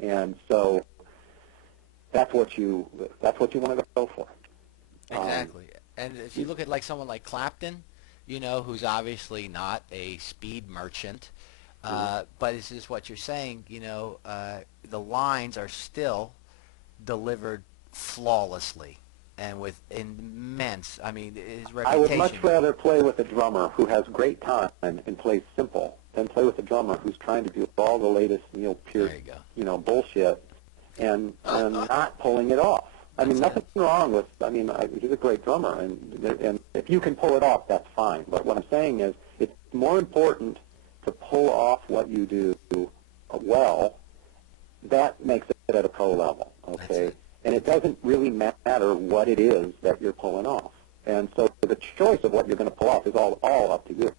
And so that's what you want to go for. Exactly. And if you look at like someone like Clapton, you know, who's obviously not a speed merchant, but this is what you're saying, you know, the lines are still delivered flawlessly and with immense, I mean, his I would much reputation. rather play with a drummer who has great time and plays simple than play with a drummer who's trying to do all the latest Neil Pearce, There you go. bullshit and not pulling it off. I mean, That's nothing wrong with, he's a great drummer, and if you can pull it off, that's fine. But what I'm saying is it's more important to pull off what you do well. That makes it at a pro level, okay? And it doesn't really matter what it is that you're pulling off. And so the choice of what you're going to pull off is all up to you.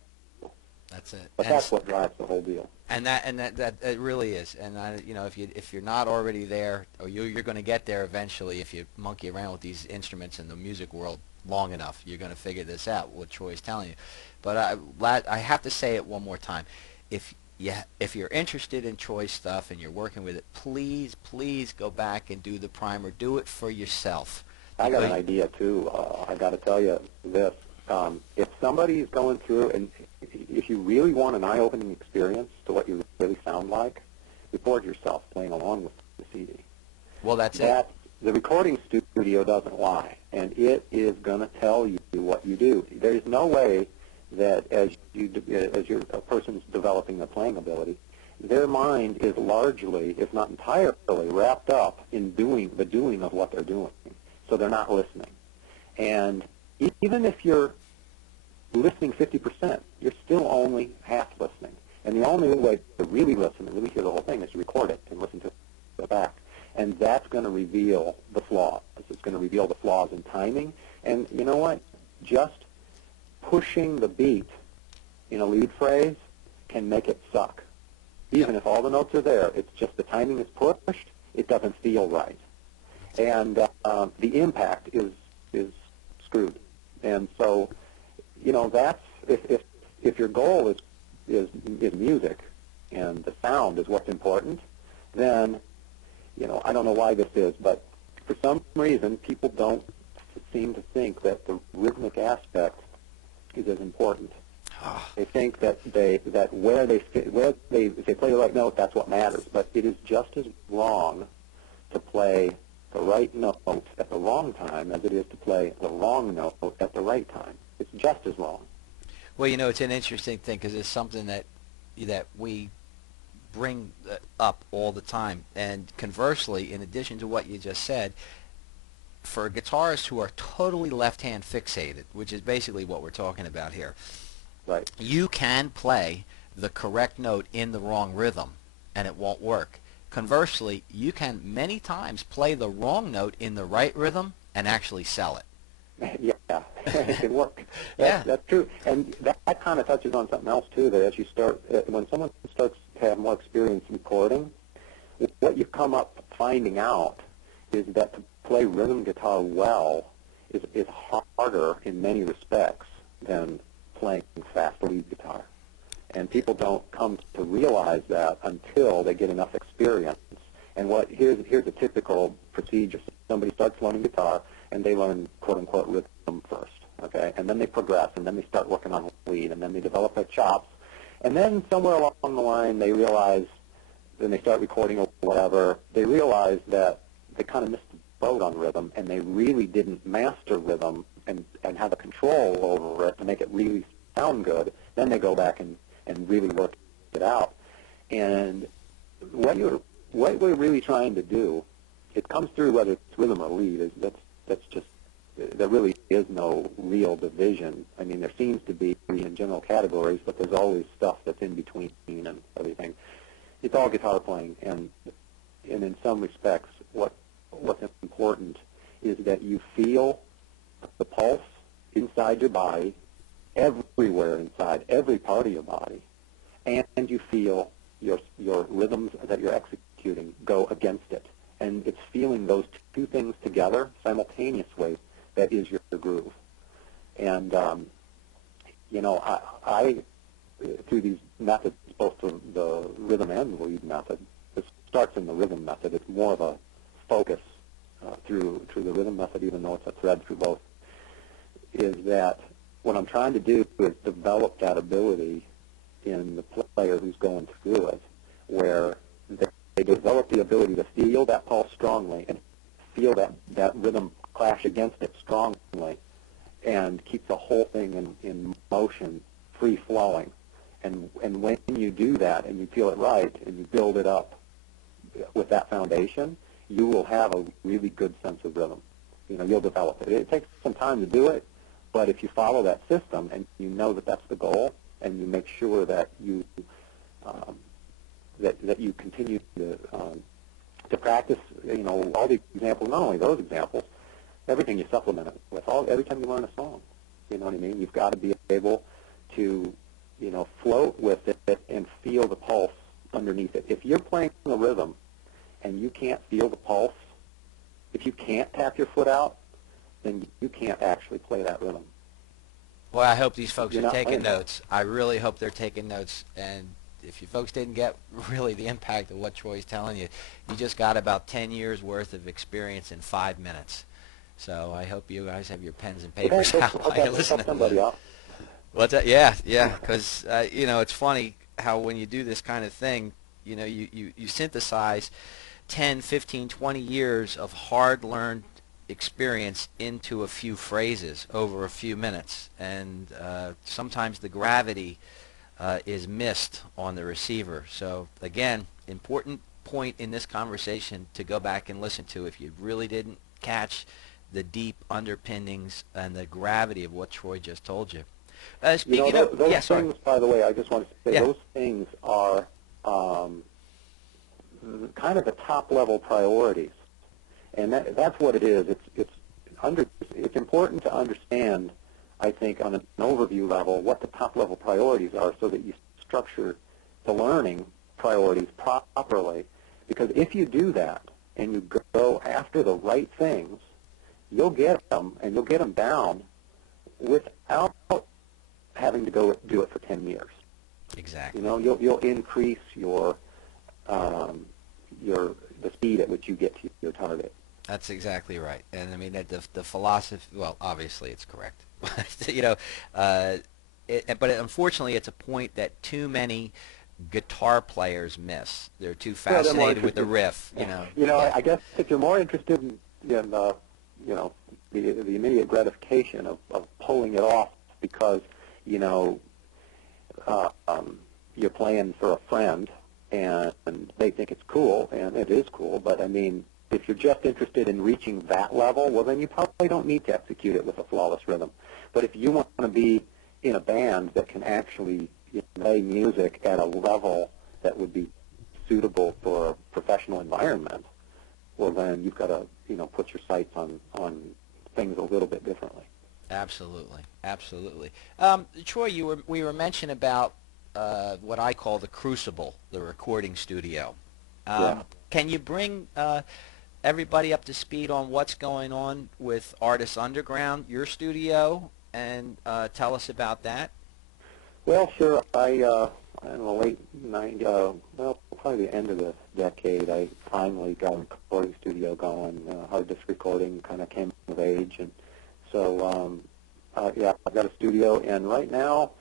That's it. But that's what drives the whole deal. And that it really is. And you know, if you're not already there, or you're going to get there eventually, if you monkey around with these instruments in the music world long enough, you're going to figure this out. What Troy's telling you. But I have to say it one more time. If you're interested in Troy's stuff and you're working with it, please go back and do the primer. Do it for yourself. I got an idea too. I got to tell you this. If somebody's going through, and if you really want an eye-opening experience to what you really sound like, record yourself playing along with the CD. Well, that's it. The recording studio doesn't lie, and it is going to tell you what you do. There's no way that as a person's developing a playing ability, their mind is largely, if not entirely, wrapped up in the doing of what they're doing. So they're not listening. And even if you're listening 50%, you're still only half listening. And the only way to really listen and really hear the whole thing is to record it and listen to it back. And that's going to reveal the flaws. It's going to reveal the flaws in timing. And you know what? Just pushing the beat in a lead phrase can make it suck. Even if all the notes are there, it's just the timing is pushed, it doesn't feel right. And the impact is screwed. And so, that's if your goal is music and the sound is what's important, then I don't know why this is, but for some reason people don't seem to think that the rhythmic aspect is as important. They think that if they play the right note, that's what matters. But it is just as wrong to play the right note at the wrong time as it is to play the wrong note at the right time. It's just as wrong. Well, it's an interesting thing because it's something that we bring up all the time. And conversely, in addition to what you just said, for guitarists who are totally left-hand fixated, which is basically what we're talking about here, right? You can play the correct note in the wrong rhythm, and it won't work. Conversely, you can many times play the wrong note in the right rhythm and actually sell it. Yeah, it can work. Yeah. That's true. And that kind of touches on something else, too, that as you start, when someone starts to have more experience recording, what you come up finding out is that to play rhythm guitar well is harder in many respects than playing fast lead guitar. And people don't come to realize that until they get enough experience. And here's a typical procedure. Somebody starts learning guitar, and they learn, quote-unquote, rhythm first, okay? And then they progress, and then they start working on lead, and then they develop their chops. And then somewhere along the line, they realize, then they start recording or whatever, they realize that they kind of missed the boat on rhythm, and they really didn't master rhythm and have a control over it to make it really sound good. Then they go back and really work it out. And what we're really trying to do, it comes through whether it's rhythm or lead, is that's just, there really is no real division. I mean, there seems to be in general categories, but there's always stuff that's in between and everything. It's all guitar playing, and in some respects, what's important is that you feel the pulse inside your body, everywhere inside, every part of your body, and you feel your rhythms that you're executing go against it. And it's feeling those two things together simultaneously that is your groove. And, I through these methods, both the rhythm and lead method, starts in the rhythm method. It's more of a focus through the rhythm method, even though it's a thread through both, is that what I'm trying to do is develop that ability in the player who's going through it, where they develop the ability to feel that pulse strongly and feel that rhythm clash against it strongly, and keep the whole thing in motion, free-flowing. And when you do that and you feel it right and you build it up with that foundation, you will have a really good sense of rhythm. You'll develop it. It takes some time to do it, but if you follow that system and you know that that's the goal, and you make sure that you that you continue to practice, all the examples, not only those examples, everything you supplement it with, every time you learn a song. You know what I mean? You've got to be able to, float with it and feel the pulse underneath it. If you're playing a rhythm and you can't feel the pulse, if you can't tap your foot out, then you can't actually play that rhythm. Well, I hope these folks You're are not taking playing notes. I really hope they're taking notes. And if you folks didn't get really the impact of what Troy's telling you, you just got about 10 years worth of experience in 5 minutes. So I hope you guys have your pens and papers out while you're listening to that. What's that? Yeah, because, it's funny how when you do this kind of thing, you synthesize 10, 15, 20 years of hard-learned experience into a few phrases over a few minutes. And sometimes the gravity is missed on the receiver. So, again, important point in this conversation to go back and listen to if you really didn't catch the deep underpinnings and the gravity of what Troy just told you. Speaking of those things, by the way, I just want to say those things are kind of the top-level priorities, and that's what it is. It's important to understand, I think, on an overview level, what the top-level priorities are, so that you structure the learning priorities properly. Because if you do that and you go after the right things, you'll get them, and you'll get them down without having to go do it for 10 years. Exactly. You'll increase the speed at which you get to your target. That's exactly right. And I mean, the philosophy, well, obviously it's correct. But unfortunately it's a point that too many guitar players miss. They're too fascinated with the riff, I guess if you're more interested in the immediate gratification of pulling it off because, you're playing for a friend and they think it's cool, and it is cool, but I mean, if you're just interested in reaching that level, well, then you probably don't need to execute it with a flawless rhythm. But if you want to be in a band that can actually play music at a level that would be suitable for a professional environment, well, then you've got to, put your sights on things a little bit differently. Absolutely, absolutely. Troy, we were mentioning about what I call the crucible, the recording studio. Can you bring everybody up to speed on what's going on with Artists Underground, your studio, and tell us about that? Well, sure. In the late 90s, probably the end of the decade, I finally got a recording studio going. Hard disk recording kind of came of age, and so I've got a studio. And right now,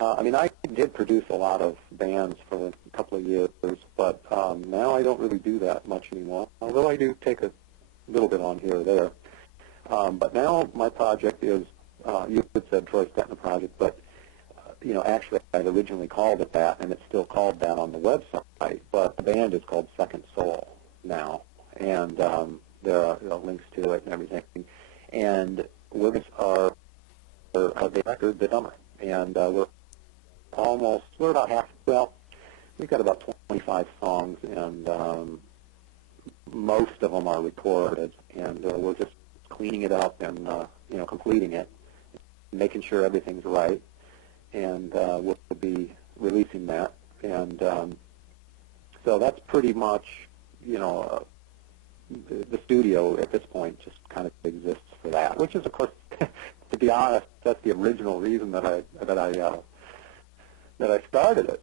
I did produce a lot of bands for a couple of years, but now I don't really do that much anymore. Although I do take a little bit on here or there. But now my project is, you had said Troy Stetina project, but actually I'd originally called it that, and it's still called that on the website, but the band is called Second Soul now, and there are links to it and everything. And we're the record, The Dumber, and we're about half, we've got about 25 songs, and most of them are recorded, and we're just cleaning it up and, completing it, making sure everything's right. And we'll be releasing that, and so that's pretty much, the studio at this point just kind of exists for that. Which is, of course, to be honest, that's the original reason that I started it.